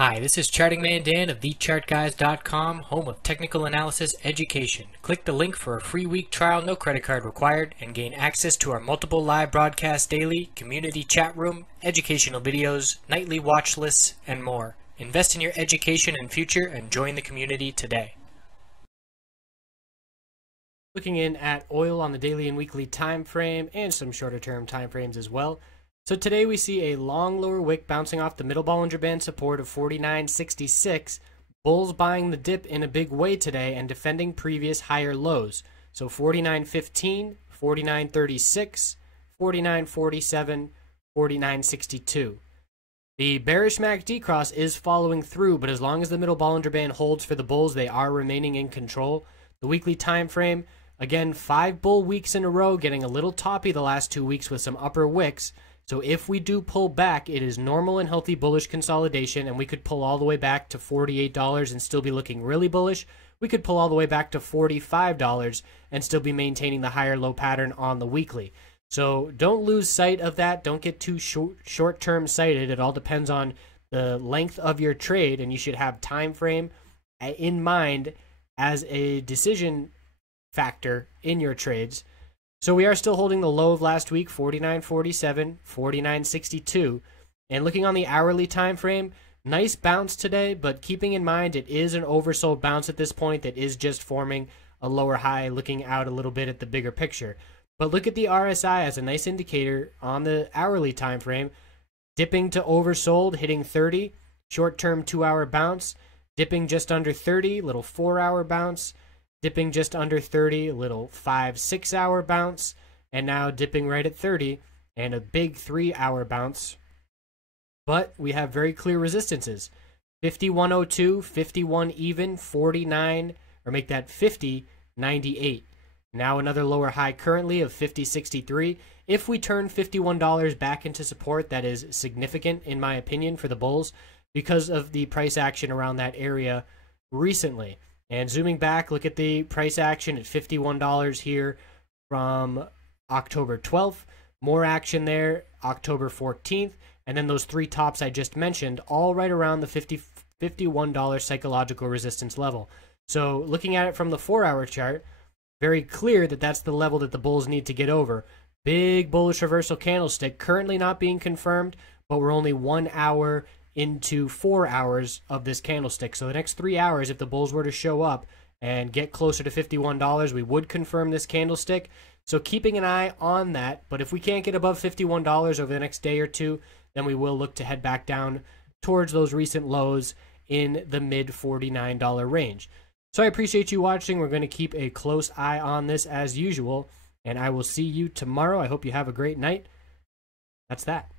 Hi, this is Charting Man Dan of TheChartGuys.com, home of technical analysis education. Click the link for a free week trial, no credit card required, and gain access to our multiple live broadcasts daily, community chat room, educational videos, nightly watch lists, and more. Invest in your education and future and join the community today. Looking in at oil on the daily and weekly time frame and some shorter term time frames as well. So today we see a long lower wick bouncing off the middle Bollinger Band support of 49.66. Bulls buying the dip in a big way today and defending previous higher lows. So 49.15, 49.36, 49.47, 49.62. The bearish MACD cross is following through, but as long as the middle Bollinger Band holds for the bulls, they are remaining in control. The weekly time frame, again, 5 bull weeks in a row, getting a little toppy the last 2 weeks with some upper wicks. So if we do pull back, it is normal and healthy bullish consolidation, and we could pull all the way back to $48 and still be looking really bullish. We could pull all the way back to $45 and still be maintaining the higher low pattern on the weekly. So don't lose sight of that. Don't get too short-term sighted. It all depends on the length of your trade, and you should have time frame in mind as a decision factor in your trades. So we are still holding the low of last week, 49.47, 49.62. And looking on the hourly time frame, nice bounce today, but keeping in mind it is an oversold bounce at this point that is just forming a lower high, looking out a little bit at the bigger picture. But look at the RSI as a nice indicator on the hourly time frame, dipping to oversold, hitting 30, short-term 2-hour bounce, dipping just under 30, little 4-hour bounce, dipping just under 30, a little 5-6 hour bounce, and now dipping right at 30, and a big 3-hour bounce. But we have very clear resistances. 51.02, 51 even, 49, or make that 50.98. Now another lower high currently of 50.63. If we turn $51 back into support, that is significant in my opinion for the bulls because of the price action around that area recently. And zooming back, look at the price action at $51 here from October 12th. More action there, October 14th. And then those 3 tops I just mentioned, all right around the $51 psychological resistance level. So looking at it from the 4-hour chart, very clear that that's the level that the bulls need to get over. Big bullish reversal candlestick, currently not being confirmed, but we're only 1 hour into 4 hours of this candlestick. So the next 3 hours, if the bulls were to show up and get closer to $51, we would confirm this candlestick. So keeping an eye on that. But if we can't get above $51 over the next day or two, then we will look to head back down towards those recent lows in the mid $49 range. So I appreciate you watching. We're going to keep a close eye on this as usual, and I will see you tomorrow. I hope you have a great night. That's that.